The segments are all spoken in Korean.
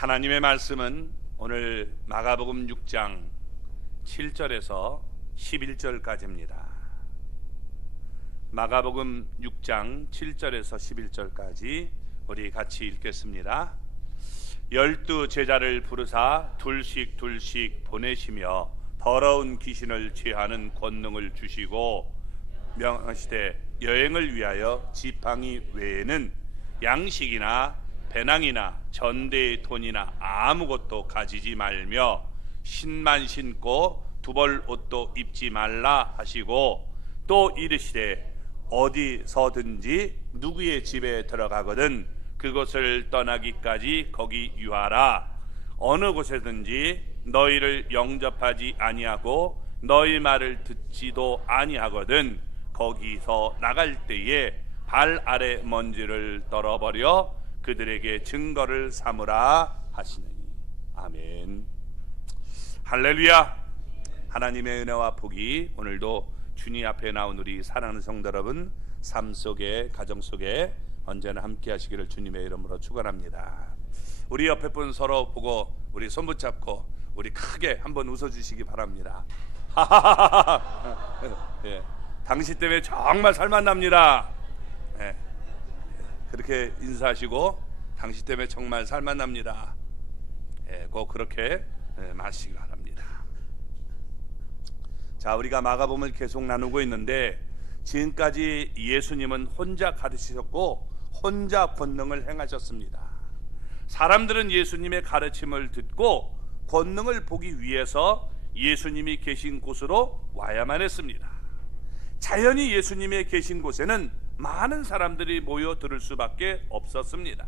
하나님의 말씀은 오늘 마가복음 6장 7절에서 11절까지입니다. 마가복음 6장 7절에서 11절까지 우리 같이 읽겠습니다. 12 제자를 부르사 둘씩 보내시며 더러운 귀신을 제하는 권능을 주시고 명하시되 여행을 위하여 지팡이 외에는 양식이나 배낭이나 전대의 돈이나 아무것도 가지지 말며 신만 신고 두벌 옷도 입지 말라 하시고, 또 이르시되 어디서든지 누구의 집에 들어가거든 그곳을 떠나기까지 거기 유하라. 어느 곳에든지 너희를 영접하지 아니하고 너희 말을 듣지도 아니하거든 거기서 나갈 때에 발 아래 먼지를 떨어버려 그들에게 증거를 삼으라 하시느니. 아멘. 할렐루야. 하나님의 은혜와 복이 오늘도 주님 앞에 나온 우리 사랑하는 성도 여러분 삶 속에, 가정 속에 언제나 함께 하시기를 주님의 이름으로 축원합니다. 우리 옆에 분 서로 보고 우리 손 붙잡고 우리 크게 한번 웃어주시기 바랍니다. 예, 당신 때문에 정말 살만납니다. 예, 그렇게 인사하시고 당신 때문에 정말 살만납니다. 예, 꼭 그렇게 마시기 바랍니다. 자, 우리가 마가복음을 계속 나누고 있는데 지금까지 예수님은 혼자 가르치셨고 혼자 권능을 행하셨습니다. 사람들은 예수님의 가르침을 듣고 권능을 보기 위해서 예수님이 계신 곳으로 와야만 했습니다. 자연히 예수님의 계신 곳에는 많은 사람들이 모여 들을 수밖에 없었습니다.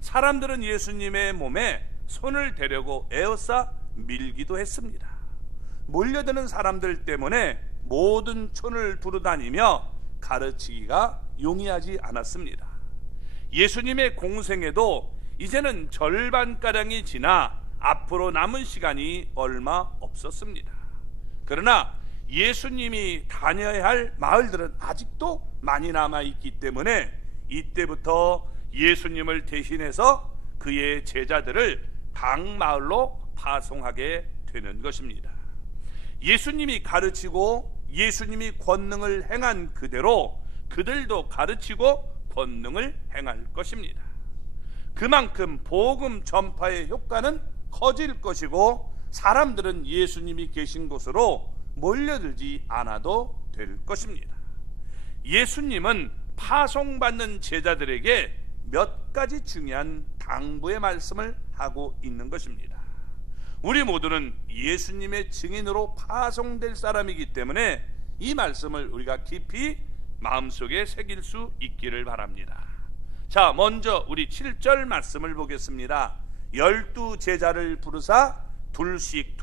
사람들은 예수님의 몸에 손을 대려고 에워싸 밀기도 했습니다. 몰려드는 사람들 때문에 모든 촌을 두루다니며 가르치기가 용이하지 않았습니다. 예수님의 공생에도 이제는 절반가량이 지나 앞으로 남은 시간이 얼마 없었습니다. 그러나 예수님이 다녀야 할 마을들은 아직도 많이 남아있기 때문에 이때부터 예수님을 대신해서 그의 제자들을 각 마을로 파송하게 되는 것입니다. 예수님이 가르치고 예수님이 권능을 행한 그대로 그들도 가르치고 권능을 행할 것입니다. 그만큼 복음 전파의 효과는 커질 것이고 사람들은 예수님이 계신 곳으로 몰려들지 않아도 될 것입니다. 예수님은 파송받는 제자들에게 몇 가지 중요한 당부의 말씀을 하고 있는 것입니다. 우리 모두는 예수님의 증인으로 파송될 사람이기 때문에 이 말씀을 우리가 깊이 마음속에 새길 수 있기를 바랍니다. 자, 먼저 우리 7절 말씀을 보겠습니다. 12 제자를 부르사 둘씩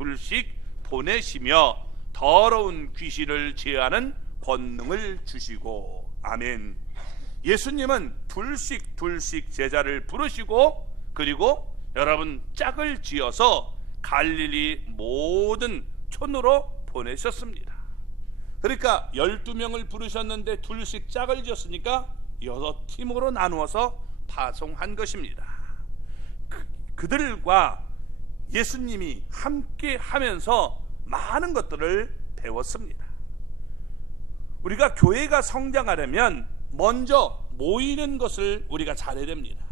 보내시며 더러운 귀신을 제하는 권능을 주시고. 아멘. 예수님은 둘씩 제자를 부르시고 그리고 여러분 짝을 지어서 갈릴리 모든 촌으로 보내셨습니다. 그러니까 12명을 부르셨는데 둘씩 짝을 지었으니까 6팀으로 나누어서 파송한 것입니다. 그들과 예수님이 함께 하면서 많은 것들을 배웠습니다. 우리가 교회가 성장하려면 먼저 모이는 것을 우리가 잘해야 됩니다.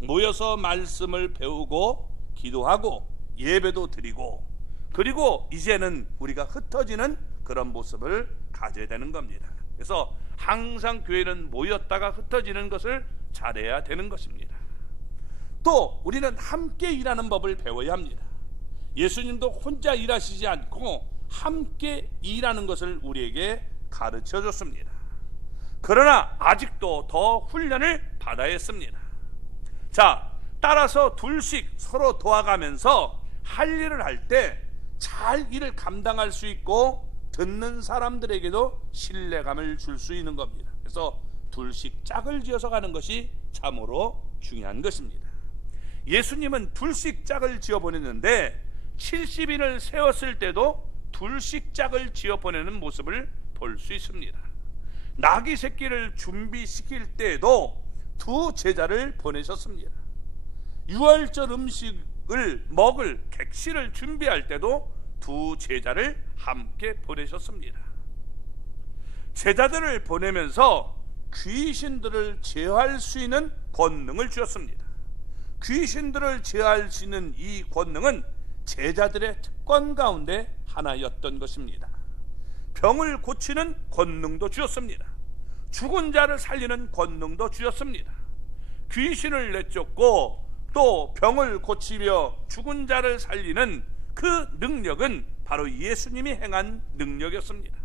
모여서 말씀을 배우고 기도하고 예배도 드리고, 그리고 이제는 우리가 흩어지는 그런 모습을 가져야 되는 겁니다. 그래서 항상 교회는 모였다가 흩어지는 것을 잘해야 되는 것입니다. 또 우리는 함께 일하는 법을 배워야 합니다. 예수님도 혼자 일하시지 않고 함께 일하는 것을 우리에게 가르쳐 줬습니다. 그러나 아직도 더 훈련을 받아야 했습니다. 자, 따라서 둘씩 서로 도와가면서 할 일을 할 때 잘 일을 감당할 수 있고 듣는 사람들에게도 신뢰감을 줄 수 있는 겁니다. 그래서 둘씩 짝을 지어서 가는 것이 참으로 중요한 것입니다. 예수님은 둘씩 짝을 지어 보냈는데 70인을 세웠을 때도 둘씩 짝을 지어 보내는 모습을 볼 수 있습니다. 나귀 새끼를 준비시킬 때에도 두 제자를 보내셨습니다. 유월절 음식을 먹을 객실을 준비할 때도 두 제자를 함께 보내셨습니다. 제자들을 보내면서 귀신들을 제어할 수 있는 권능을 주었습니다. 귀신들을 제어할 수 있는 이 권능은 제자들의 특권 가운데 하나였던 것입니다. 병을 고치는 권능도 주었습니다. 죽은 자를 살리는 권능도 주었습니다. 귀신을 내쫓고 또 병을 고치며 죽은 자를 살리는 그 능력은 바로 예수님이 행한 능력이었습니다.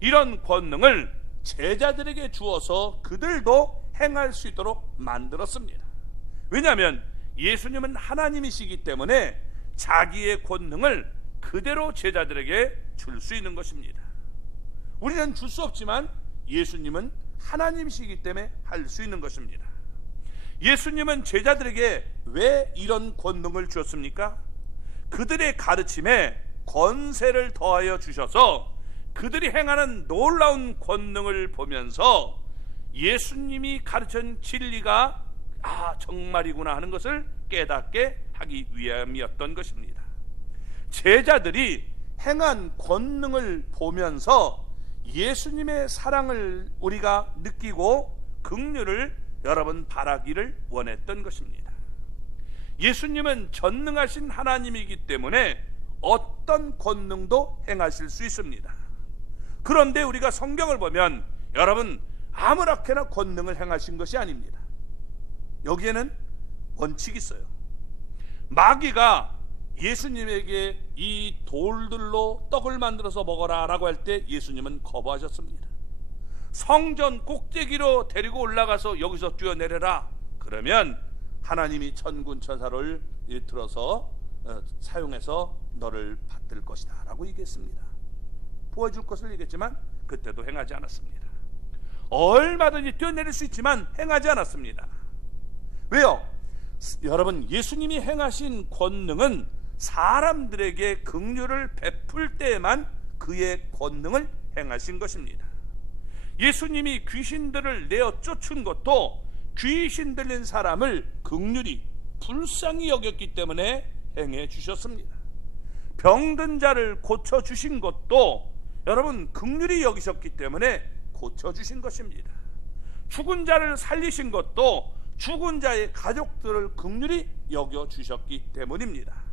이런 권능을 제자들에게 주어서 그들도 행할 수 있도록 만들었습니다. 왜냐하면 예수님은 하나님이시기 때문에 자기의 권능을 그대로 제자들에게 줄 수 있는 것입니다. 우리는 줄 수 없지만 예수님은 하나님이시기 때문에 할 수 있는 것입니다. 예수님은 제자들에게 왜 이런 권능을 주었습니까? 그들의 가르침에 권세를 더하여 주셔서 그들이 행하는 놀라운 권능을 보면서 예수님이 가르친 진리가 정말이구나 하는 것을 깨닫게 하기 위함이었던 것입니다. 제자들이 행한 권능을 보면서 예수님의 사랑을 우리가 느끼고 긍휼을 여러분 바라기를 원했던 것입니다. 예수님은 전능하신 하나님이기 때문에 어떤 권능도 행하실 수 있습니다. 그런데 우리가 성경을 보면 여러분 아무렇게나 권능을 행하신 것이 아닙니다. 여기에는 원칙이 있어요. 마귀가 예수님에게 이 돌들로 떡을 만들어서 먹어라 라고 할 때 예수님은 거부하셨습니다. 성전 꼭대기로 데리고 올라가서 여기서 뛰어내려라 그러면 하나님이 천군 천사를 들어서 사용해서 너를 받들 것이다 라고 얘기했습니다. 보여줄 것을 얘기했지만 그때도 행하지 않았습니다. 얼마든지 뛰어내릴 수 있지만 행하지 않았습니다. 왜요? 여러분 예수님이 행하신 권능은 사람들에게 긍휼을 베풀 때에만 그의 권능을 행하신 것입니다. 예수님이 귀신들을 내어 쫓은 것도 귀신 들린 사람을 긍휼히 불쌍히 여겼기 때문에 행해 주셨습니다. 병든 자를 고쳐 주신 것도 여러분 긍휼히 여기셨기 때문에 고쳐 주신 것입니다. 죽은 자를 살리신 것도 죽은 자의 가족들을 긍휼히 여겨 주셨기 때문입니다.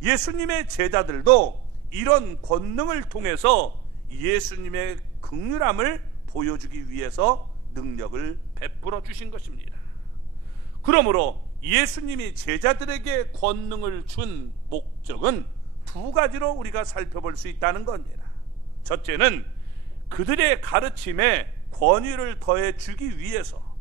예수님의 제자들도 이런 권능을 통해서 예수님의 긍휼함을 보여주기 위해서 능력을 베풀어 주신 것입니다. 그러므로 예수님이 제자들에게 권능을 준 목적은 두 가지로 우리가 살펴볼 수 있다는 겁니다. 첫째는 그들의 가르침에 권위를 더해 주기 위해서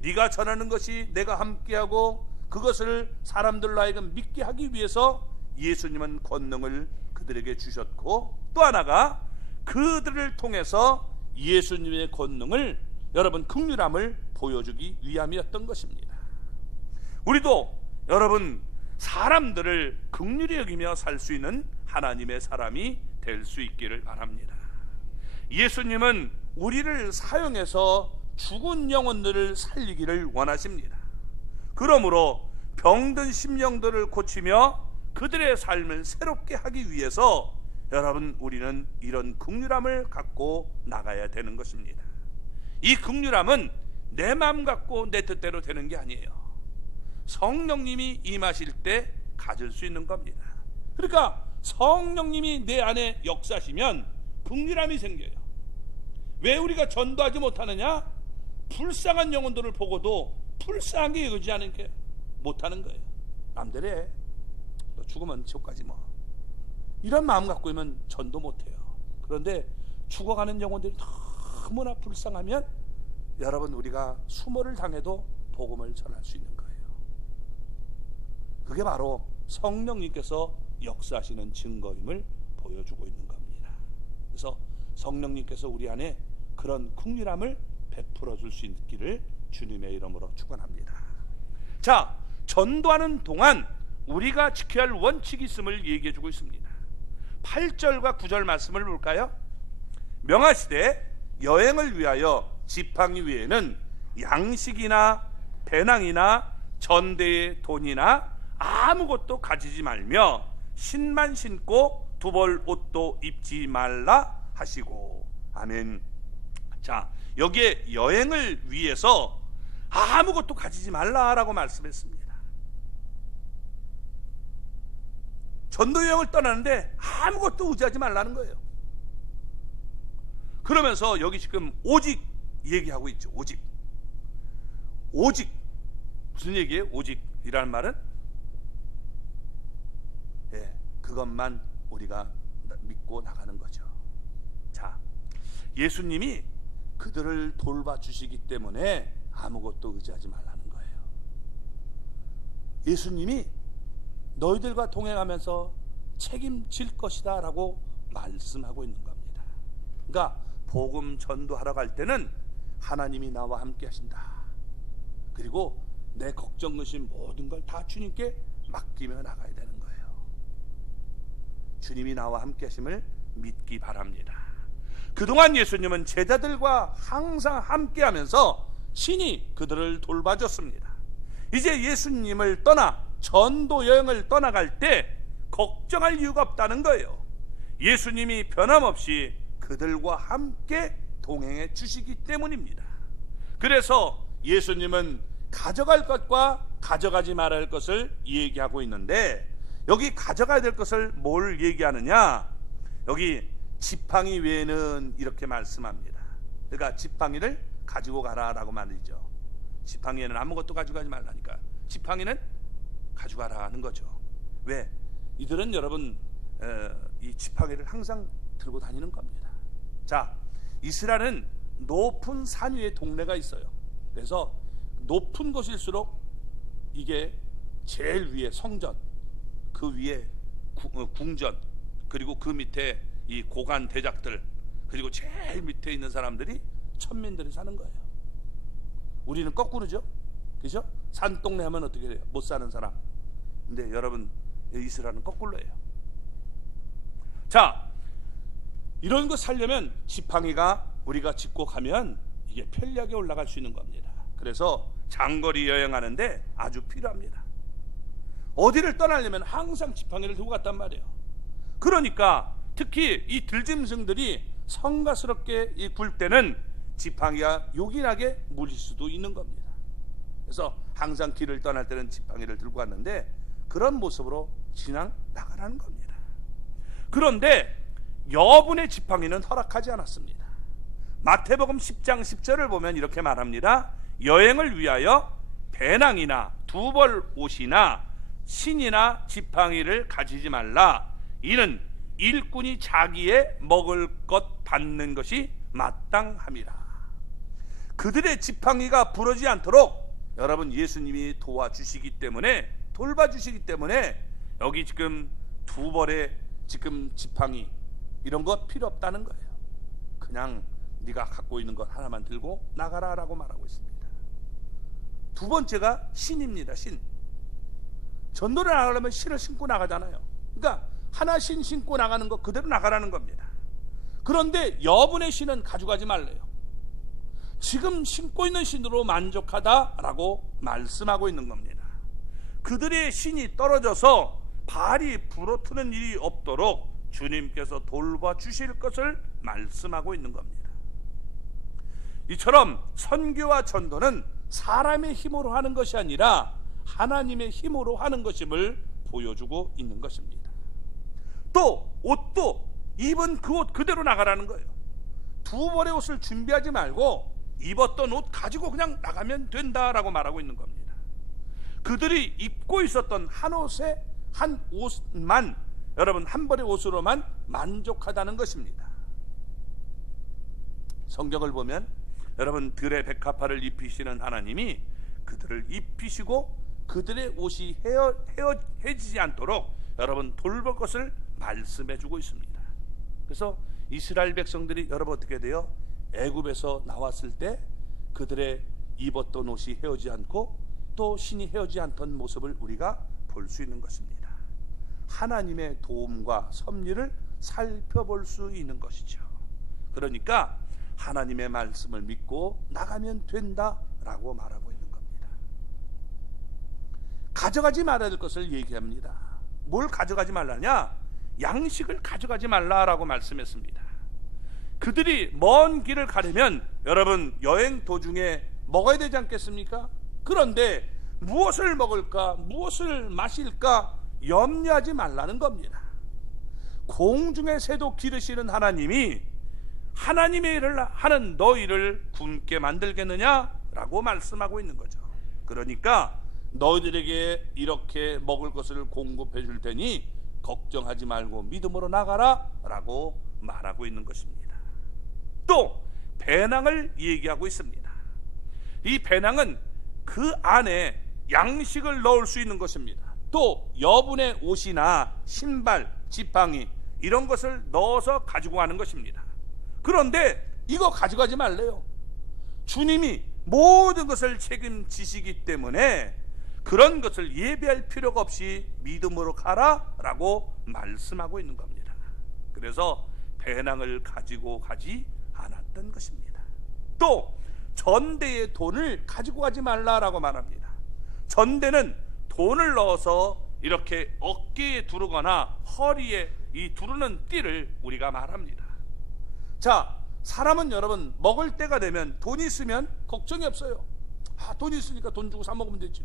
네가 전하는 것이 내가 함께하고 그것을 사람들로 하여금 믿게 하기 위해서 예수님은 권능을 그들에게 주셨고, 또 하나가 그들을 통해서 예수님의 권능을 여러분 긍휼함을 보여주기 위함이었던 것입니다. 우리도 여러분 사람들을 긍휼히 여기며 살 수 있는 하나님의 사람이 될 수 있기를 바랍니다. 예수님은 우리를 사용해서 죽은 영혼들을 살리기를 원하십니다. 그러므로 병든 심령들을 고치며 그들의 삶을 새롭게 하기 위해서 여러분 우리는 이런 긍휼함을 갖고 나가야 되는 것입니다. 이 긍휼함은 내 마음 갖고 내 뜻대로 되는 게 아니에요. 성령님이 임하실 때 가질 수 있는 겁니다. 그러니까 성령님이 내 안에 역사하시면 긍휼함이 생겨요. 왜 우리가 전도하지 못하느냐? 불쌍한 영혼들을 보고도 불쌍하게 여기지 않은 게 못하는 거예요. 남들이 해. 너 죽으면 지옥 가지 뭐. 이런 마음 갖고 있으면 전도 못해요. 그런데 죽어가는 영혼들이 너무나 불쌍하면 여러분 우리가 수모를 당해도 복음을 전할 수 있는 거예요. 그게 바로 성령님께서 역사하시는 증거임을 보여주고 있는 겁니다. 그래서 성령님께서 우리 안에 그런 긍휼함을 베풀어 줄 수 있기를 주님의 이름으로 축원합니다. 자, 전도하는 동안 우리가 지켜야 할 원칙이 있음을 얘기해 주고 있습니다. 8절과 9절 말씀을 볼까요? 명하시되 여행을 위하여 지팡이 위에는 양식이나 배낭이나 전대의 돈이나 아무것도 가지지 말며 신만 신고 두 벌 옷도 입지 말라 하시고. 아멘. 자, 여기에 여행을 위해서 아무것도 가지지 말라라고 말씀했습니다. 전도 여행을 떠나는데 아무것도 의지하지 말라는 거예요. 그러면서 여기 지금 오직 얘기하고 있죠. 오직 무슨 얘기예요? 오직이라는 말은 그것만 우리가 믿고 나가는 거죠. 자, 예수님이 그들을 돌봐주시기 때문에 아무것도 의지하지 말라는 거예요. 예수님이 너희들과 동행하면서 책임질 것이다 라고 말씀하고 있는 겁니다. 그러니까 복음 전도하러 갈 때는 하나님이 나와 함께 하신다. 그리고 내 걱정 의심 모든 걸 다 주님께 맡기며 나가야 되는 거예요. 주님이 나와 함께 하심을 믿기 바랍니다. 그동안 예수님은 제자들과 항상 함께 하면서 친히 그들을 돌봐줬습니다. 이제 예수님을 떠나 전도 여행을 떠나갈 때 걱정할 이유가 없다는 거예요. 예수님이 변함없이 그들과 함께 동행해 주시기 때문입니다. 그래서 예수님은 가져갈 것과 가져가지 말아야 할 것을 얘기하고 있는데, 여기 가져가야 될 것을 뭘 얘기하느냐, 여기 지팡이 외에는 이렇게 말씀합니다. 그러니까 지팡이를 가지고 가라라고 말이죠. 지팡이에는 아무것도 가져가지 말라니까 지팡이는 가져가라는 거죠. 왜? 이들은 여러분 이 지팡이를 항상 들고 다니는 겁니다. 자, 이스라엘은 높은 산 위에 동네가 있어요. 그래서 높은 곳일수록 이게 제일 위에 성전, 그 위에 궁전, 그리고 그 밑에 이 고관 대작들, 그리고 제일 밑에 있는 사람들이 천민들이 사는 거예요. 우리는 거꾸로죠. 그죠? 산동네 하면 어떻게 돼요? 못 사는 사람. 근데 여러분 이스라엘은 거꾸로예요. 자, 이런 거 살려면 지팡이가 우리가 짚고 가면 이게 편리하게 올라갈 수 있는 겁니다. 그래서 장거리 여행하는데 아주 필요합니다. 어디를 떠나려면 항상 지팡이를 들고 갔단 말이에요. 그러니까 특히 이 들짐승들이 성가스럽게 굴 때는 지팡이가 요긴하게 물릴 수도 있는 겁니다. 그래서 항상 길을 떠날 때는 지팡이를 들고 갔는데 그런 모습으로 그냥 나가라는 겁니다. 그런데 여분의 지팡이는 허락하지 않았습니다. 마태복음 10장 10절을 보면 이렇게 말합니다. 여행을 위하여 배낭이나 두 벌 옷이나 신이나 지팡이를 가지지 말라. 이는 일꾼이 자기의 먹을 것 받는 것이 마땅함이라. 그들의 지팡이가 부러지지 않도록 여러분 예수님이 도와주시기 때문에, 돌봐주시기 때문에 여기 지금 두 벌의 지금 지팡이 이런 것 필요 없다는 거예요. 그냥 네가 갖고 있는 것 하나만 들고 나가라 라고 말하고 있습니다. 두 번째가 신입니다. 신. 전도를 나가려면 신을 신고 나가잖아요. 그러니까 하나 신 신고 나가는 거 그대로 나가라는 겁니다. 그런데 여분의 신은 가져가지 말래요. 지금 신고 있는 신으로 만족하다라고 말씀하고 있는 겁니다. 그들의 신이 떨어져서 발이 부러뜨는 일이 없도록 주님께서 돌봐주실 것을 말씀하고 있는 겁니다. 이처럼 선교와 전도는 사람의 힘으로 하는 것이 아니라 하나님의 힘으로 하는 것임을 보여주고 있는 것입니다. 또 옷도 입은 그 옷 그대로 나가라는 거예요. 두 벌의 옷을 준비하지 말고 입었던 옷 가지고 그냥 나가면 된다라고 말하고 있는 겁니다. 그들이 입고 있었던 한 옷에 한 옷만, 여러분 한 벌의 옷으로만 만족하다는 것입니다. 성경을 보면 여러분 들의 백합화를 입히시는 하나님이 그들을 입히시고 그들의 옷이 헤어지지 않도록 여러분 돌볼 것을 말씀해 주고 있습니다. 그래서 이스라엘 백성들이 여러분 어떻게 돼요? 애굽에서 나왔을 때 그들의 입었던 옷이 헤어지지 않고 또 신이 헤어지지 않던 모습을 우리가 볼 수 있는 것입니다. 하나님의 도움과 섭리를 살펴볼 수 있는 것이죠. 그러니까 하나님의 말씀을 믿고 나가면 된다라고 말하고 있는 겁니다. 가져가지 말아야 될 것을 얘기합니다. 뭘 가져가지 말라냐? 양식을 가져가지 말라라고 말씀했습니다. 그들이 먼 길을 가려면 여러분 여행 도중에 먹어야 되지 않겠습니까? 그런데 무엇을 먹을까, 무엇을 마실까 염려하지 말라는 겁니다. 공중의 새도 기르시는 하나님이 하나님의 일을 하는 너희를 굶게 만들겠느냐라고 말씀하고 있는 거죠. 그러니까 너희들에게 이렇게 먹을 것을 공급해 줄 테니 걱정하지 말고 믿음으로 나가라 라고 말하고 있는 것입니다. 또 배낭을 얘기하고 있습니다. 이 배낭은 그 안에 양식을 넣을 수 있는 것입니다. 또 여분의 옷이나 신발, 지팡이 이런 것을 넣어서 가지고 가는 것입니다. 그런데 이거 가져가지 말래요. 주님이 모든 것을 책임지시기 때문에 그런 것을 예배할 필요가 없이 믿음으로 가라 라고 말씀하고 있는 겁니다. 그래서 배낭을 가지고 가지 않았던 것입니다. 또 전대의 돈을 가지고 가지 말라라고 말합니다. 전대는 돈을 넣어서 이렇게 어깨에 두르거나 허리에 이 두르는 띠를 우리가 말합니다. 자, 사람은 여러분 먹을 때가 되면 돈이 있으면 걱정이 없어요. 돈이 있으니까 돈 주고 사 먹으면 되죠.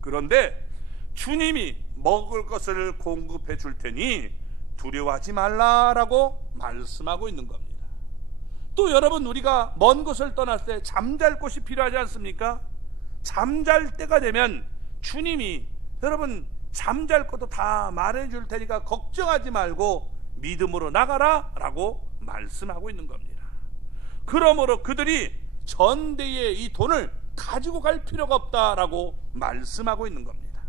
그런데 주님이 먹을 것을 공급해 줄 테니 두려워하지 말라라고 말씀하고 있는 겁니다. 또 여러분 우리가 먼 곳을 떠날 때 잠잘 곳이 필요하지 않습니까? 잠잘 때가 되면 주님이 여러분 잠잘 것도 다 말해 줄 테니까 걱정하지 말고 믿음으로 나가라 라고 말씀하고 있는 겁니다. 그러므로 그들이 전대에 이 돈을 가지고 갈 필요가 없다라고 말씀하고 있는 겁니다.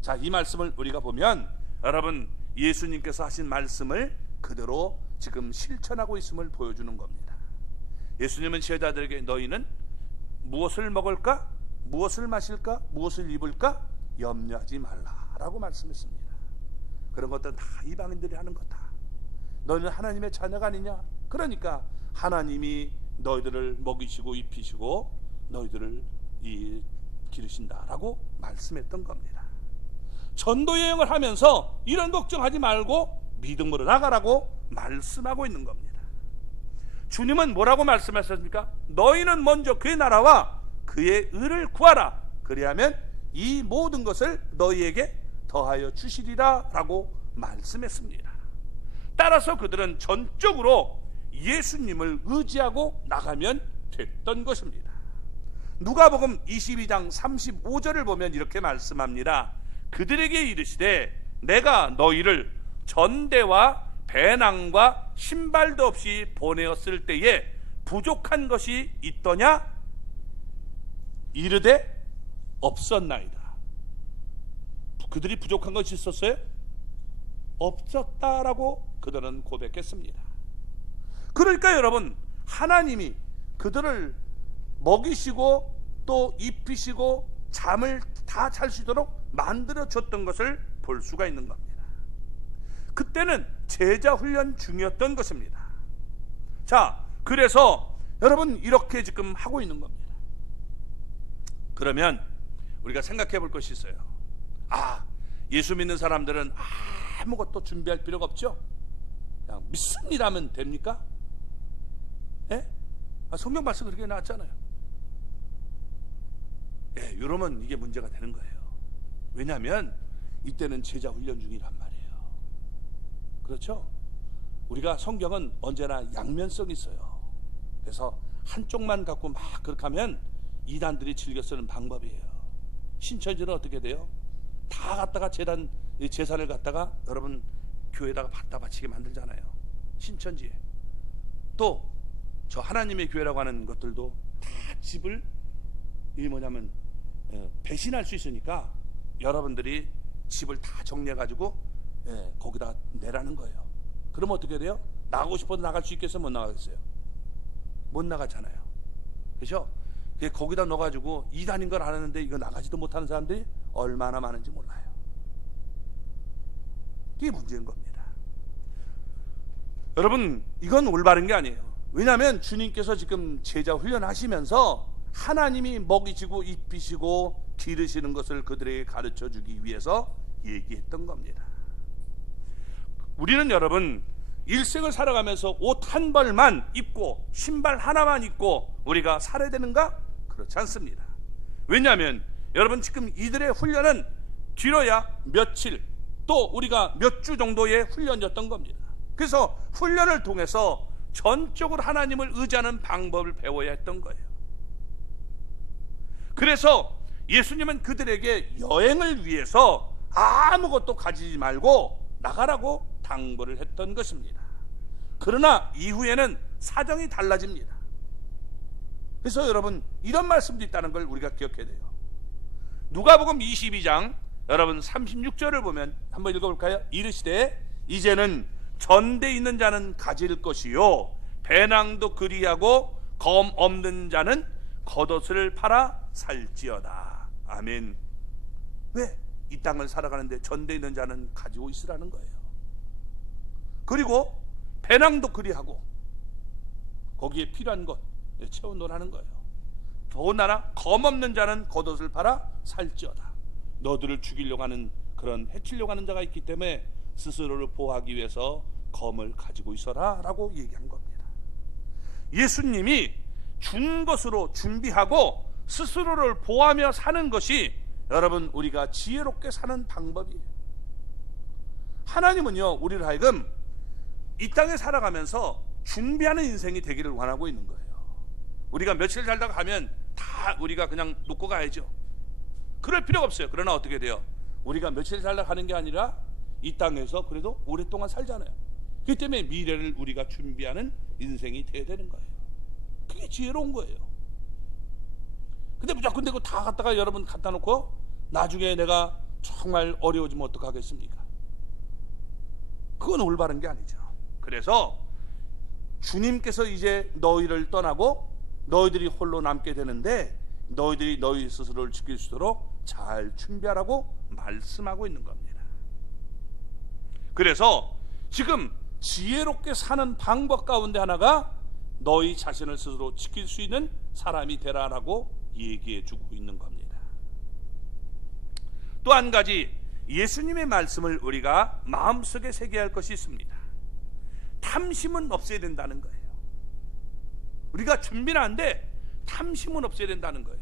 자, 이 말씀을 우리가 보면 여러분 예수님께서 하신 말씀을 그대로 지금 실천하고 있음을 보여주는 겁니다. 예수님은 제자들에게 너희는 무엇을 먹을까? 무엇을 마실까? 무엇을 입을까? 염려하지 말라라고 말씀했습니다. 그런 것들은 다 이방인들이 하는 거다. 너희는 하나님의 자녀가 아니냐? 그러니까 하나님이 너희들을 먹이시고 입히시고 너희들을 기르신다라고 말씀했던 겁니다. 전도 여행을 하면서 이런 걱정하지 말고 믿음으로 나가라고 말씀하고 있는 겁니다. 주님은 뭐라고 말씀하셨습니까? 너희는 먼저 그의 나라와 그의 의를 구하라. 그리하면 이 모든 것을 너희에게 더하여 주시리라 라고 말씀했습니다. 따라서 그들은 전적으로 예수님을 의지하고 나가면 됐던 것입니다. 누가복음 22장 35절을 보면 이렇게 말씀합니다. 그들에게 이르시되 내가 너희를 전대와 배낭과 신발도 없이 보내었을 때에 부족한 것이 있더냐? 이르되 없었나이다. 그들이 부족한 것이 있었어요? 없었다라고 그들은 고백했습니다. 그러니까 여러분 하나님이 그들을 먹이시고 또 입히시고 잠을 다 잘 수 있도록 만들어 줬던 것을 볼 수가 있는 겁니다. 그때는 제자 훈련 중이었던 것입니다. 자, 그래서 여러분 이렇게 지금 하고 있는 겁니다. 그러면 우리가 생각해 볼 것이 있어요. 예수 믿는 사람들은 아무것도 준비할 필요가 없죠? 그냥 믿습니다면 됩니까? 예? 성경 말씀 그렇게 나왔잖아요. 예, 이러면 이게 문제가 되는 거예요. 왜냐하면 이때는 제자 훈련 중이란 말이에요. 그렇죠? 우리가 성경은 언제나 양면성이 있어요. 그래서 한쪽만 갖고 막 그렇게 하면 이단들이 즐겨 쓰는 방법이에요. 신천지는 어떻게 돼요? 다 갖다가 재산을 갖다가 여러분 교회에다가 갖다 바치게 만들잖아요. 신천지에. 또 저 하나님의 교회라고 하는 것들도 다 집을 배신할 수 있으니까 여러분들이 집을 다 정리해 가지고 거기다 내라는 거예요. 그러면 어떻게 돼요? 나가고 싶어도 나갈 수 있겠어요? 못 나가겠어요? 못 나가잖아요. 그렇죠? 거기다 넣어가지고 이단인 걸 아는데 이거 나가지도 못하는 사람들이 얼마나 많은지 몰라요. 이게 문제인 겁니다. 여러분 이건 올바른 게 아니에요. 왜냐하면 주님께서 지금 제자 훈련하시면서 하나님이 먹이시고 입히시고 기르시는 것을 그들에게 가르쳐 주기 위해서 얘기했던 겁니다. 우리는 여러분 일생을 살아가면서 옷 한 벌만 입고 신발 하나만 입고 우리가 살아야 되는가? 그렇지 않습니다. 왜냐하면 여러분 지금 이들의 훈련은 길어야 며칠 또 우리가 몇 주 정도의 훈련이었던 겁니다. 그래서 훈련을 통해서 전적으로 하나님을 의지하는 방법을 배워야 했던 거예요. 그래서 예수님은 그들에게 여행을 위해서 아무것도 가지지 말고 나가라고 당부를 했던 것입니다. 그러나 이후에는 사정이 달라집니다. 그래서 여러분 이런 말씀도 있다는 걸 우리가 기억해야 돼요. 누가복음 22장 여러분 36절을 보면 한번 읽어볼까요? 이르시되 이제는 전대 있는 자는 가질 것이요 배낭도 그리하고 검 없는 자는 겉옷을 팔아 살지어다. 아멘. 왜? 이 땅을 살아가는데 전대 있는 자는 가지고 있으라는 거예요. 그리고 배낭도 그리하고 거기에 필요한 것 채워 놓으라는 거예요. 더군다나 검 없는 자는 겉옷을 팔아 살지어다. 너들을 죽이려고 하는 그런 해치려고 하는 자가 있기 때문에 스스로를 보호하기 위해서 검을 가지고 있어라 라고 얘기한 겁니다. 예수님이 준 것으로 준비하고 스스로를 보호하며 사는 것이 여러분 우리가 지혜롭게 사는 방법이에요. 하나님은요 우리를 하여금 이 땅에 살아가면서 준비하는 인생이 되기를 원하고 있는 거예요. 우리가 며칠 살다가 가면 다 우리가 그냥 놓고 가야죠. 그럴 필요가 없어요. 그러나 어떻게 돼요? 우리가 며칠 살다가 가는 게 아니라 이 땅에서 그래도 오랫동안 살잖아요. 그렇기 때문에 미래를 우리가 준비하는 인생이 돼야 되는 거예요. 그게 지혜로운 거예요. 근데 무조건 내고 다 갖다가 여러분 갖다 놓고 나중에 내가 정말 어려워지면 어떡하겠습니까? 그건 올바른 게 아니죠. 그래서 주님께서 이제 너희를 떠나고 너희들이 홀로 남게 되는데 너희들이 너희 스스로를 지킬 수 있도록 잘 준비하라고 말씀하고 있는 겁니다. 그래서 지금 지혜롭게 사는 방법 가운데 하나가 너희 자신을 스스로 지킬 수 있는 사람이 되라라고 얘기해 주고 있는 겁니다. 또 한 가지 예수님의 말씀을 우리가 마음속에 새겨야 할 것이 있습니다. 탐심은 없애야 된다는 거예요. 우리가 준비는 한데 탐심은 없애야 된다는 거예요.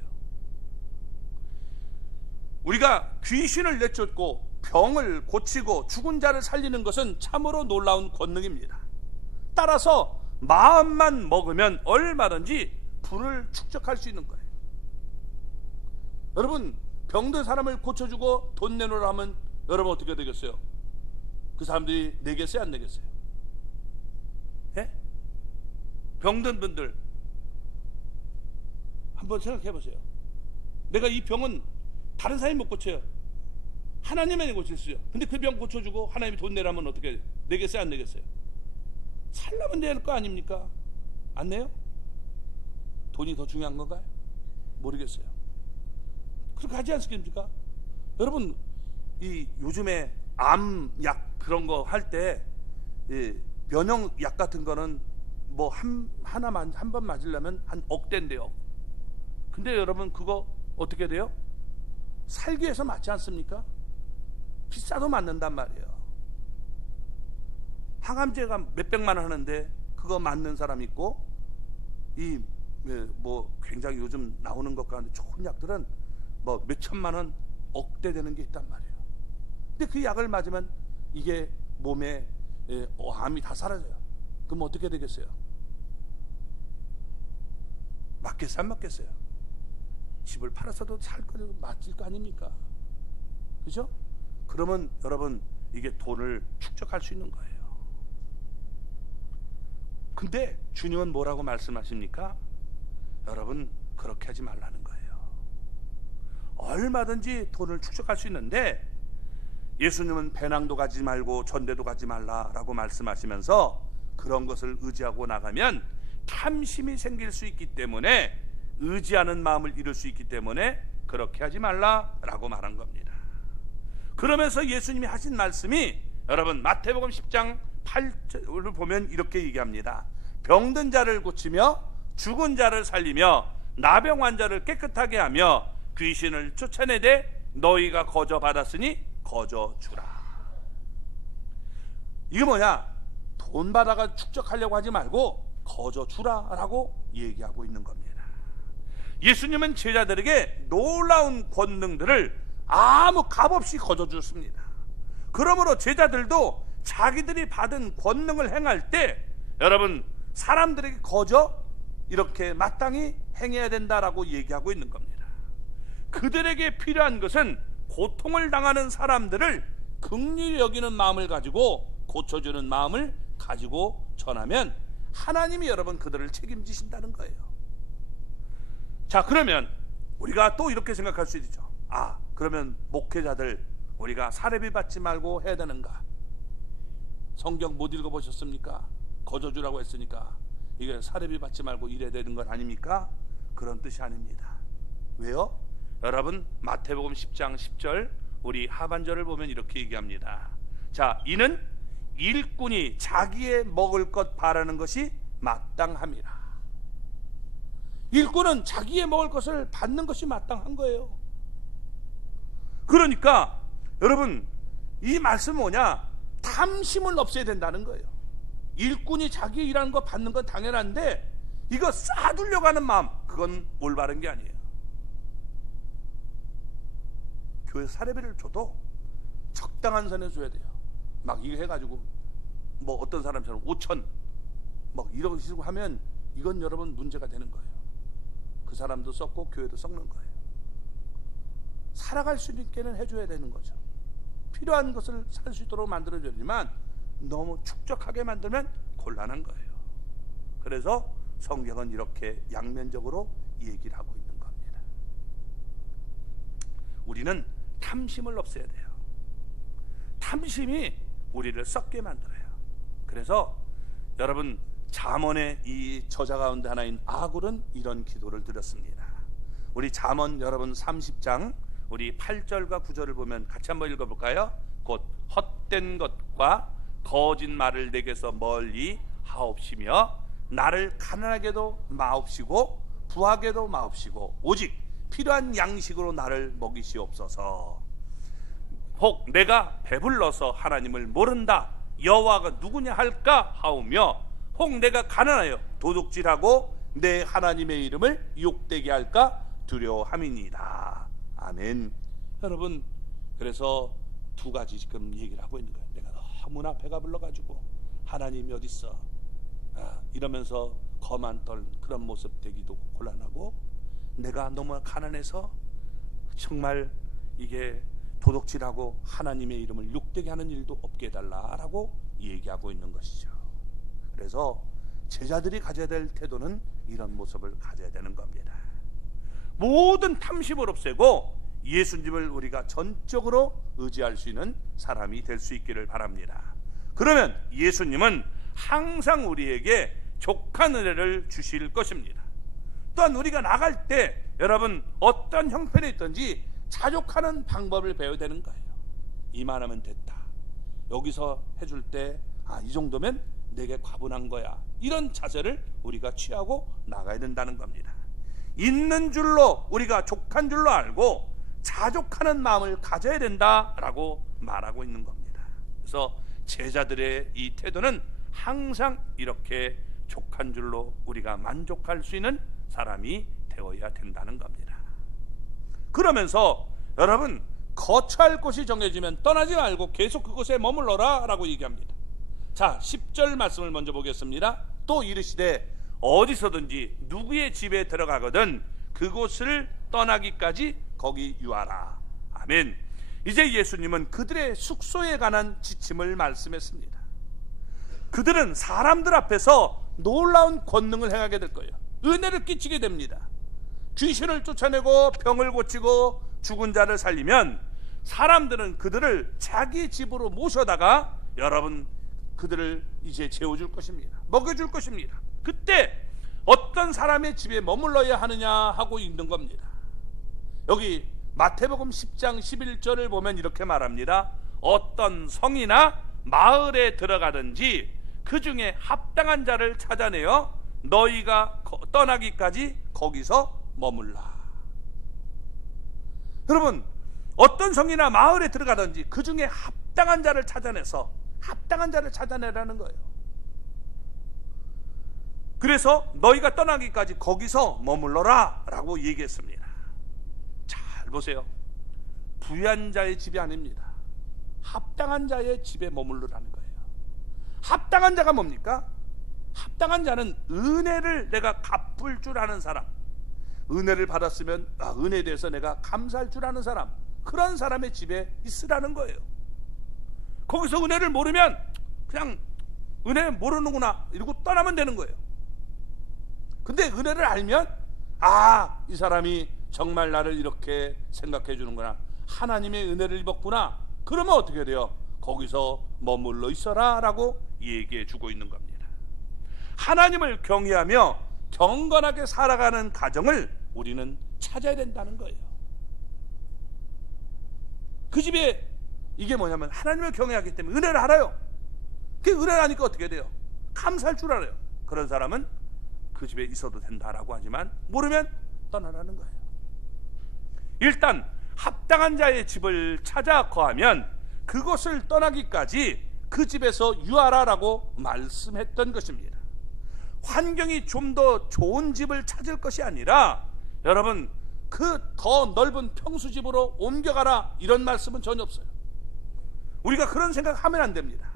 우리가 귀신을 내쫓고 병을 고치고 죽은 자를 살리는 것은 참으로 놀라운 권능입니다. 따라서 마음만 먹으면 얼마든지 불을 축적할 수 있는 거예요. 여러분 병든 사람을 고쳐주고 돈 내놓으라 하면 여러분 어떻게 되겠어요? 그 사람들이 내겠어요 안 내겠어요? 예? 병든 분들 한번 생각해 보세요. 내가 이 병은 다른 사람이 못 고쳐요. 하나님만이 고칠 수 있어요. 근데 그 병 고쳐주고 하나님이 돈 내라면 어떻게 내겠어요 안 내겠어요? 살려면 낼 거 아닙니까? 안 내요? 돈이 더 중요한 건가요? 모르겠어요. 그렇게 하지 않습니까? 여러분 이 요즘에 암약 그런 거 할 때 면역약 같은 거는 뭐 하나만 한 번 맞으려면 한 억대인데요. 근데 여러분 그거 어떻게 돼요? 살기 위해서 맞지 않습니까? 비싸도 맞는단 말이에요. 항암제가 몇백만 원 하는데 그거 맞는 사람 있고 이 뭐 굉장히 요즘 나오는 것 가운데 좋은 약들은 뭐 몇천만 원 억대 되는 게 있단 말이에요. 근데 그 약을 맞으면 이게 몸에 암이 다 사라져요. 그럼 어떻게 되겠어요? 맞겠어요 안 맞겠어요? 집을 팔아서도 살 거 맞을 거 아닙니까? 그죠? 그러면 여러분 이게 돈을 축적할 수 있는 거예요. 근데 주님은 뭐라고 말씀하십니까? 여러분 그렇게 하지 말라는 거예요. 얼마든지 돈을 축적할 수 있는데 예수님은 배낭도 가지 말고 전대도 가지 말라라고 말씀하시면서 그런 것을 의지하고 나가면 탐심이 생길 수 있기 때문에 의지하는 마음을 잃을 수 있기 때문에 그렇게 하지 말라라고 말한 겁니다. 그러면서 예수님이 하신 말씀이 여러분 마태복음 10장 8절을 보면 이렇게 얘기합니다. 병든 자를 고치며 죽은 자를 살리며 나병 환자를 깨끗하게 하며 귀신을 쫓아내되 너희가 거저 받았으니 거저 주라. 이게 뭐냐? 돈 받아가 축적하려고 하지 말고 거저 주라라고 얘기하고 있는 겁니다. 예수님은 제자들에게 놀라운 권능들을 아무 값없이 거저 줬습니다. 그러므로 제자들도 자기들이 받은 권능을 행할 때 여러분 사람들에게 거저 이렇게 마땅히 행해야 된다라고 얘기하고 있는 겁니다. 그들에게 필요한 것은 고통을 당하는 사람들을 긍휼히 여기는 마음을 가지고 고쳐주는 마음을 가지고 전하면 하나님이 여러분 그들을 책임지신다는 거예요. 자, 그러면 우리가 또 이렇게 생각할 수 있죠. 아, 그러면 목회자들 우리가 사례비 받지 말고 해야 되는가? 성경 못 읽어보셨습니까? 거저주라고 했으니까 이게 사례비 받지 말고 일해야 되는 것 아닙니까? 그런 뜻이 아닙니다. 왜요? 여러분 마태복음 10장 10절 우리 하반절을 보면 이렇게 얘기합니다. 자, 이는 일꾼이 자기의 먹을 것 바라는 것이 마땅함이라. 일꾼은 자기의 먹을 것을 받는 것이 마땅한 거예요. 그러니까 여러분 이 말씀은 뭐냐? 탐심을 없애야 된다는 거예요. 일꾼이 자기 일하는 거 받는 건 당연한데 이거 쌓아두려고 하는 마음, 그건 올바른 게 아니에요. 교회 사례비를 줘도 적당한 선에 줘야 돼요. 막 이거 해가지고 뭐 어떤 사람처럼 5천 막 이런 식으로 하면 이건 여러분 문제가 되는 거예요. 그 사람도 썩고 교회도 썩는 거예요. 살아갈 수 있게는 해줘야 되는 거죠. 필요한 것을 살 수 있도록 만들어줘야지만 너무 축적하게 만들면 곤란한 거예요. 그래서 성경은 이렇게 양면적으로 얘기를 하고 있는 겁니다. 우리는 탐심을 없애야 돼요. 탐심이 우리를 썩게 만들어요. 그래서 여러분 잠언의 이 저자 가운데 하나인 아굴은 이런 기도를 드렸습니다. 우리 잠언 여러분 30장 우리 8절과 9절을 보면 같이 한번 읽어볼까요? 곧 헛된 것과 거짓말을 내게서 멀리 하옵시며 나를 가난하게도 마옵시고 부하게도 마옵시고 오직 필요한 양식으로 나를 먹이시옵소서. 혹 내가 배불러서 하나님을 모른다 여호와가 누구냐 할까 하오며 혹 내가 가난하여 도둑질하고 내 하나님의 이름을 욕되게 할까 두려워함이니이다. 아멘. 여러분 그래서 두 가지 지금 얘기를 하고 있는 거예요. 내가 너무나 배가 불러가지고 하나님이 어디 있어 이러면서 거만 떨 그런 모습 되기도 곤란하고 내가 너무 가난해서 정말 이게 도둑질하고 하나님의 이름을 욕되게 하는 일도 없게 해달라라고 얘기하고 있는 것이죠. 그래서 제자들이 가져야 될 태도는 이런 모습을 가져야 되는 겁니다. 모든 탐심을 없애고 예수님을 우리가 전적으로 의지할 수 있는 사람이 될 수 있기를 바랍니다. 그러면 예수님은 항상 우리에게 족한 은혜를 주실 것입니다. 또한 우리가 나갈 때 여러분 어떤 형편에 있든지 자족하는 방법을 배워야 되는 거예요. 이만하면 됐다. 여기서 해줄 때 이 정도면 내게 과분한 거야. 이런 자세를 우리가 취하고 나가야 된다는 겁니다. 있는 줄로 우리가 족한 줄로 알고 자족하는 마음을 가져야 된다라고 말하고 있는 겁니다. 그래서 제자들의 이 태도는 항상 이렇게 족한 줄로 우리가 만족할 수 있는 사람이 되어야 된다는 겁니다. 그러면서 여러분 거처할 곳이 정해지면 떠나지 말고 계속 그곳에 머물러라 라고 얘기합니다. 자 10절 말씀을 먼저 보겠습니다. 또 이르시되 어디서든지 누구의 집에 들어가거든 그곳을 떠나기까지 거기 유하라. 아멘. 이제 예수님은 그들의 숙소에 관한 지침을 말씀했습니다. 그들은 사람들 앞에서 놀라운 권능을 행하게 될 거예요. 은혜를 끼치게 됩니다. 귀신을 쫓아내고 병을 고치고 죽은 자를 살리면 사람들은 그들을 자기 집으로 모셔다가 여러분 그들을 이제 재워줄 것입니다. 먹여줄 것입니다. 그때 어떤 사람의 집에 머물러야 하느냐 하고 있는 겁니다. 여기 마태복음 10장 11절을 보면 이렇게 말합니다. 어떤 성이나 마을에 들어가든지 그 중에 합당한 자를 찾아내어 너희가 떠나기까지 거기서 머물라. 여러분, 어떤 성이나 마을에 들어가든지 그 중에 합당한 자를 찾아내서 합당한 자를 찾아내라는 거예요. 그래서 너희가 떠나기까지 거기서 머물러라 라고 얘기했습니다. 잘 보세요. 부유한 자의 집이 아닙니다. 합당한 자의 집에 머물러라는 거예요. 합당한 자가 뭡니까? 합당한 자는 은혜를 내가 갚을 줄 아는 사람, 은혜를 받았으면 은혜에 대해서 내가 감사할 줄 아는 사람, 그런 사람의 집에 있으라는 거예요. 거기서 은혜를 모르면 그냥 은혜 모르는구나 이러고 떠나면 되는 거예요. 근데 은혜를 알면 이 사람이 정말 나를 이렇게 생각해 주는구나, 하나님의 은혜를 입었구나, 그러면 어떻게 돼요? 거기서 머물러 있어라 라고 얘기해 주고 있는 겁니다. 하나님을 경외하며 경건하게 살아가는 가정을 우리는 찾아야 된다는 거예요. 그 집에 이게 뭐냐면 하나님을 경외하기 때문에 은혜를 알아요. 그 은혜를 아니까 어떻게 돼요? 감사할 줄 알아요. 그런 사람은 그 집에 있어도 된다라고 하지만 모르면 떠나라는 거예요. 일단 합당한 자의 집을 찾아 거하면 그것을 떠나기까지 그 집에서 유하라라고 말씀했던 것입니다. 환경이 좀 더 좋은 집을 찾을 것이 아니라 여러분 그 더 넓은 평수집으로 옮겨가라 이런 말씀은 전혀 없어요. 우리가 그런 생각하면 안 됩니다.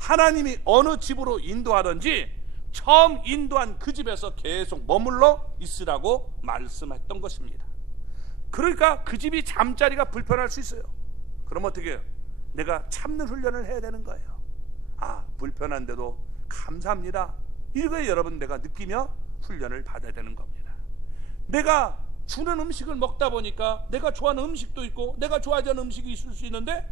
하나님이 어느 집으로 인도하든지 처음 인도한 그 집에서 계속 머물러 있으라고 말씀했던 것입니다. 그러니까 그 집이 잠자리가 불편할 수 있어요. 그럼 어떻게 해요? 내가 참는 훈련을 해야 되는 거예요. 불편한데도 감사합니다, 이거에 여러분 내가 느끼며 훈련을 받아야 되는 겁니다. 내가 주는 음식을 먹다 보니까 내가 좋아하는 음식도 있고 내가 좋아하지 않는 음식이 있을 수 있는데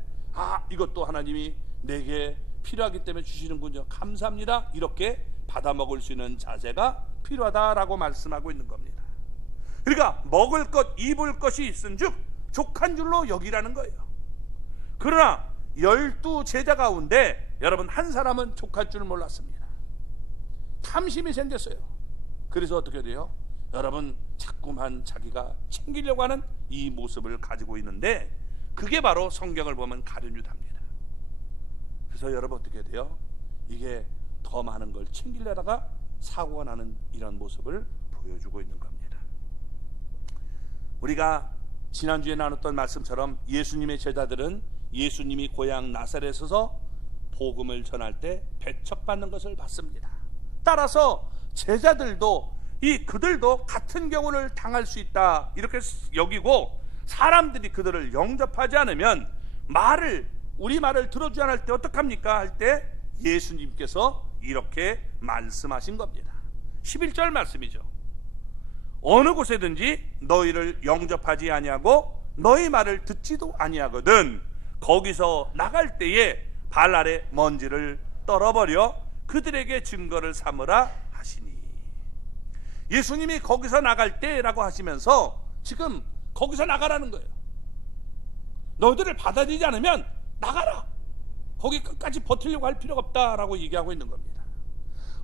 이것도 하나님이 내게 필요하기 때문에 주시는군요, 감사합니다, 이렇게 받아 먹을 수 있는 자세가 필요하다라고 말씀하고 있는 겁니다. 그러니까 먹을 것 입을 것이 있은즉 족한 줄로 여기라는 거예요. 그러나 12 제자 가운데 여러분 한 사람은 족할 줄 몰랐습니다. 탐심이 생겼어요. 그래서 어떻게 돼요? 여러분 자꾸만 자기가 챙기려고 하는 이 모습을 가지고 있는데 그게 바로 성경을 보면 가룟유다입니다. 그래서 여러분 어떻게 돼요? 이게 더 많은 걸 챙기려다가 사고가 나는 이런 모습을 보여주고 있는 겁니다. 우리가 지난주에 나눴던 말씀처럼 예수님의 제자들은 예수님이 고향 나사렛에서 복음을 전할 때 배척받는 것을 봤습니다. 따라서 제자들도 그들도 같은 경우를 당할 수 있다 이렇게 여기고, 사람들이 그들을 영접하지 않으면 우리 말을 들어주지 않을 때 어떡합니까? 할 때 예수님께서 이렇게 말씀하신 겁니다. 11절 말씀이죠. 어느 곳에든지 너희를 영접하지 아니하고 너희 말을 듣지도 아니하거든 거기서 나갈 때에 발 아래 먼지를 떨어버려 그들에게 증거를 삼으라 하시니. 예수님이 거기서 나갈 때라고 하시면서 지금 거기서 나가라는 거예요. 너희들을 받아들이지 않으면 나가라, 거기 끝까지 버티려고 할 필요가 없다라고 얘기하고 있는 겁니다.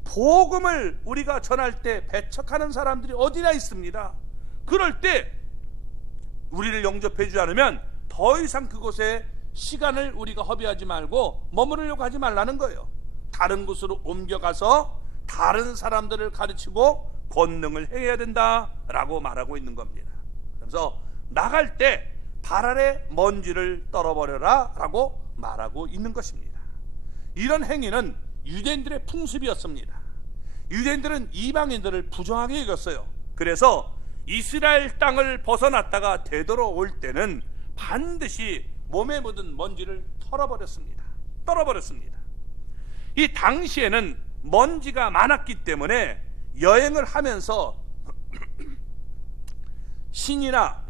복음을 우리가 전할 때 배척하는 사람들이 어디나 있습니다. 그럴 때 우리를 영접해 주지 않으면 더 이상 그곳에 시간을 우리가 허비하지 말고 머무르려고 하지 말라는 거예요. 다른 곳으로 옮겨가서 다른 사람들을 가르치고 권능을 행해야 된다라고 말하고 있는 겁니다. 그래서 나갈 때 발 아래 먼지를 떨어버려라 라고 말하고 있는 것입니다. 이런 행위는 유대인들의 풍습이었습니다. 유대인들은 이방인들을 부정하게 여겼어요. 그래서 이스라엘 땅을 벗어났다가 되돌아올 때는 반드시 몸에 묻은 먼지를 떨어버렸습니다. 이 당시에는 먼지가 많았기 때문에 여행을 하면서 신이나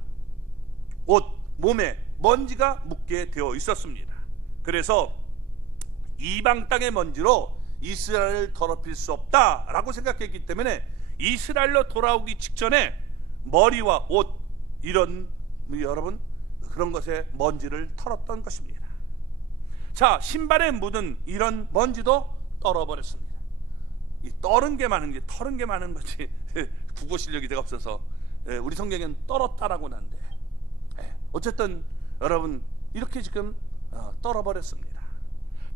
옷, 몸에 먼지가 묻게 되어 있었습니다. 그래서 이방 땅의 먼지로 이스라엘을 더럽힐 수 없다라고 생각했기 때문에 이스라엘로 돌아오기 직전에 머리와 옷 이런 여러분 그런 것에 먼지를 털었던 것입니다. 자, 신발에 묻은 이런 먼지도 떨어버렸습니다. 이 털은 게 많은 거지 국어 실력이 제가 없어서 우리 성경에는 떨었다라고 하는데, 어쨌든 여러분 이렇게 지금 떨어버렸습니다.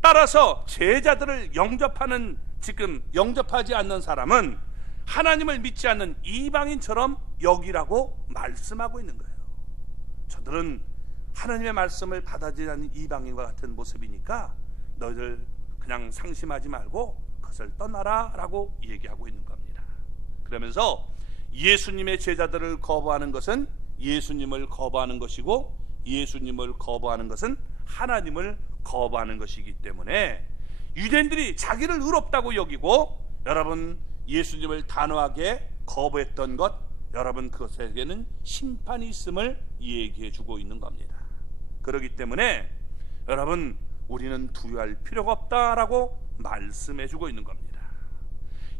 따라서 제자들을 영접하지 않는 사람은 하나님을 믿지 않는 이방인처럼 여기라고 말씀하고 있는 거예요. 저들은 하나님의 말씀을 받아들이지 않는 이방인과 같은 모습이니까 너희들 그냥 상심하지 말고 그것을 떠나라 라고 얘기하고 있는 겁니다. 그러면서 예수님의 제자들을 거부하는 것은 예수님을 거부하는 것이고, 예수님을 거부하는 것은 하나님을 거부하는 것이기 때문에 유대인들이 자기를 의롭다고 여기고 여러분 예수님을 단호하게 거부했던 것, 여러분 그것에게는 심판이 있음을 얘기해 주고 있는 겁니다. 그렇기 때문에 여러분 우리는 두려워할 필요가 없다라고 말씀해 주고 있는 겁니다.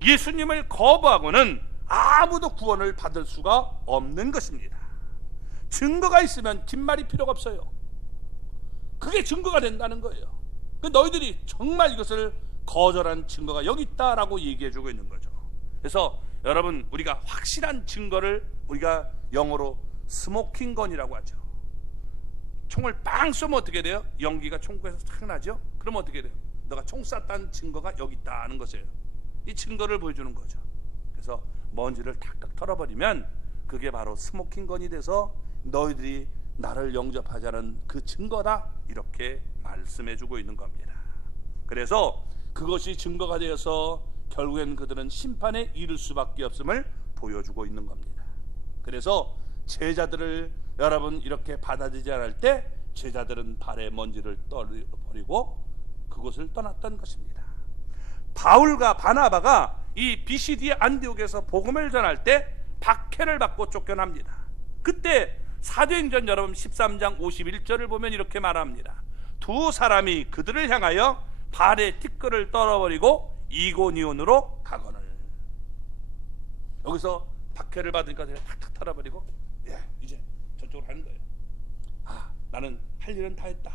예수님을 거부하고는 아무도 구원을 받을 수가 없는 것입니다. 증거가 있으면 뒷말이 필요가 없어요. 그게 증거가 된다는 거예요. 너희들이 정말 이것을 거절한 증거가 여기 있다라고 얘기해 주고 있는 거죠. 그래서 여러분 우리가 확실한 증거를 우리가 영어로 스모킹건이라고 하죠. 총을 빵 쏘면 어떻게 돼요? 연기가 총구에서 탁 나죠? 그럼 어떻게 돼요? 너가 총 쐈다는 증거가 여기 있다는 것이에요. 이 증거를 보여주는 거죠. 그래서 먼지를 탁탁 털어버리면 그게 바로 스모킹건이 돼서 너희들이 나를 영접하지 않은 그 증거다, 이렇게 말씀해주고 있는 겁니다. 그래서 그것이 증거가 되어서 결국엔 그들은 심판에 이를 수밖에 없음을 보여주고 있는 겁니다. 그래서 제자들을 여러분 이렇게 받아들이지 않을 때 제자들은 발에 먼지를 떨어버리고 그곳을 떠났던 것입니다. 바울과 바나바가 이 비시디의 안디옥에서 복음을 전할 때 박해를 받고 쫓겨납니다. 그때 사도행전 여러분 13장 51절을 보면 이렇게 말합니다. 두 사람이 그들을 향하여 발에 티끌을 떨어버리고 이고니온으로 가거늘. 여기서 박해를 받으니까 탁탁 털어버리고 이제 저쪽으로 가는 거예요. 나는 할 일은 다 했다.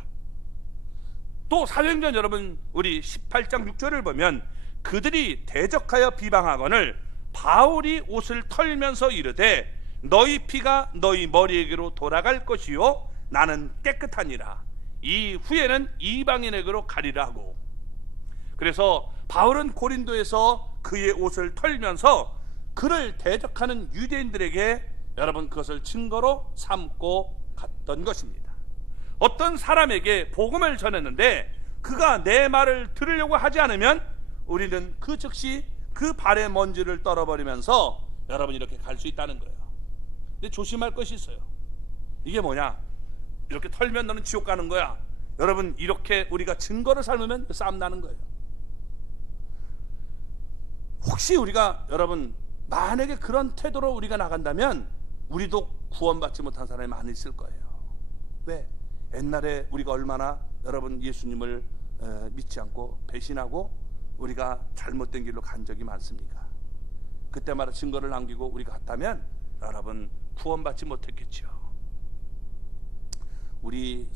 또 사도행전 여러분 우리 18장 6절을 보면 그들이 대적하여 비방하거늘 바울이 옷을 털면서 이르되 너희 피가 너희 머리에게로 돌아갈 것이요 나는 깨끗하니라. 이 후에는 이방인에게로 가리라 하고. 그래서 바울은 고린도에서 그의 옷을 털면서 그를 대적하는 유대인들에게 여러분 그것을 증거로 삼고 갔던 것입니다. 어떤 사람에게 복음을 전했는데 그가 내 말을 들으려고 하지 않으면 우리는 그 즉시 그 발에 먼지를 떨어버리면서 여러분 이렇게 갈 수 있다는 거예요. 근데 조심할 것이 있어요. 이게 뭐냐? 이렇게 털면 너는 지옥 가는 거야. 여러분 이렇게 우리가 증거를 삼으면 싸움 나는 거예요. 혹시 우리가 여러분 만약에 그런 태도로 우리가 나간다면 우리도 구원받지 못한 사람이 많이 있을 거예요. 왜? 옛날에 우리가 얼마나 여러분 예수님을 믿지 않고 배신하고 우리가 잘못된 길로 간 적이 많습니까? 그때마다 증거를 남기고 우리가 갔다면 여러분 구원받지 못했겠죠. 우리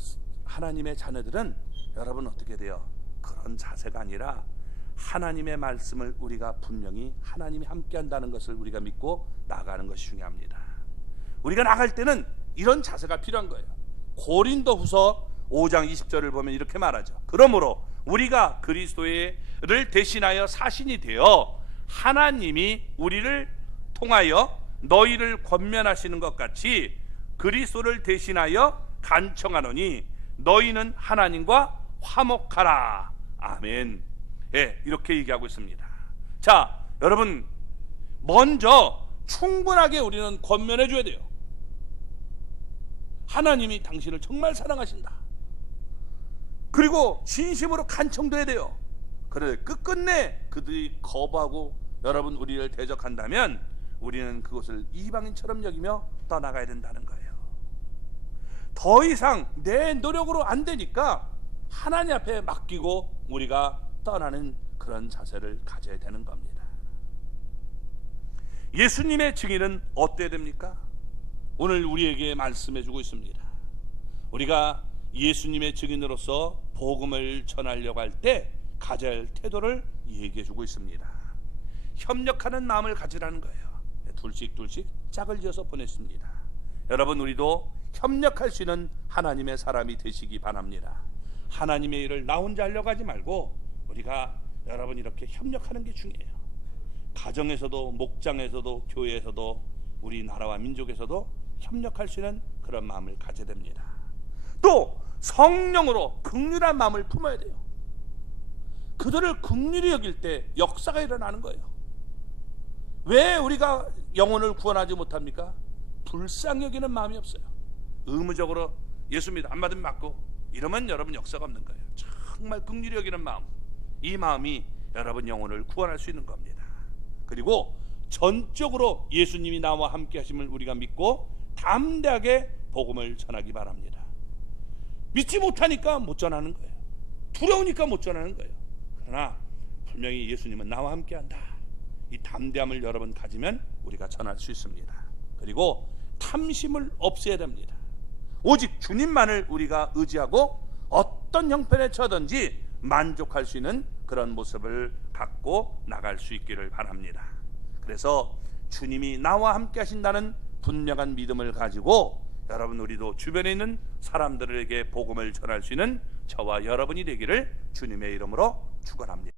하나님의 자녀들은 여러분 어떻게 돼요? 그런 자세가 아니라 하나님의 말씀을 우리가 분명히 하나님이 함께 한다는 것을 우리가 믿고 나가는 것이 중요합니다. 우리가 나갈 때는 이런 자세가 필요한 거예요. 고린도후서 5장 20절을 보면 이렇게 말하죠. 그러므로 우리가 그리스도를 대신하여 사신이 되어 하나님이 우리를 통하여 너희를 권면하시는 것 같이 그리스도를 대신하여 간청하노니 너희는 하나님과 화목하라. 아멘. 이렇게 얘기하고 있습니다. 자, 여러분 먼저 충분하게 우리는 권면해 줘야 돼요. 하나님이 당신을 정말 사랑하신다. 그리고 진심으로 간청돼야 돼요. 그래 끝끝내 그들이 거부하고 여러분 우리를 대적한다면 우리는 그것을 이방인처럼 여기며 떠나가야 된다는 거예요. 더 이상 내 노력으로 안 되니까 하나님 앞에 맡기고 우리가 떠나는 그런 자세를 가져야 되는 겁니다. 예수님의 증인은 어때야 됩니까? 오늘 우리에게 말씀해 주고 있습니다. 우리가 예수님의 증인으로서 복음을 전하려고 할 때 가져야 할 태도를 얘기해 주고 있습니다. 협력하는 마음을 가지라는 거예요. 둘씩 짝을 지어서 보냈습니다. 여러분, 우리도 협력할 수 있는 하나님의 사람이 되시기 바랍니다. 하나님의 일을 나 혼자 하려고 하지 말고 우리가 여러분 이렇게 협력하는 게 중요해요. 가정에서도, 목장에서도, 교회에서도, 우리나라와 민족에서도 협력할 수 있는 그런 마음을 가져야 됩니다. 또 성령으로 긍휼한 마음을 품어야 돼요. 그들을 긍휼히 여길 때 역사가 일어나는 거예요. 왜 우리가 영혼을 구원하지 못합니까? 불쌍히 여기는 마음이 없어요. 의무적으로 예수 믿어 안 받으면 맞고 이러면 여러분 역사가 없는 거예요. 정말 긍휼히 여기는 마음, 이 마음이 여러분 영혼을 구원할 수 있는 겁니다. 그리고 전적으로 예수님이 나와 함께 하심을 우리가 믿고 담대하게 복음을 전하기 바랍니다. 믿지 못하니까 못 전하는 거예요. 두려우니까 못 전하는 거예요. 그러나 분명히 예수님은 나와 함께 한다, 이 담대함을 여러분 가지면 우리가 전할 수 있습니다. 그리고 탐심을 없애야 됩니다. 오직 주님만을 우리가 의지하고 어떤 형편에 처하든지 만족할 수 있는 그런 모습을 갖고 나갈 수 있기를 바랍니다. 그래서 주님이 나와 함께 하신다는 분명한 믿음을 가지고 여러분, 우리도 주변에 있는 사람들에게 복음을 전할 수 있는 저와 여러분이 되기를 주님의 이름으로 축원합니다.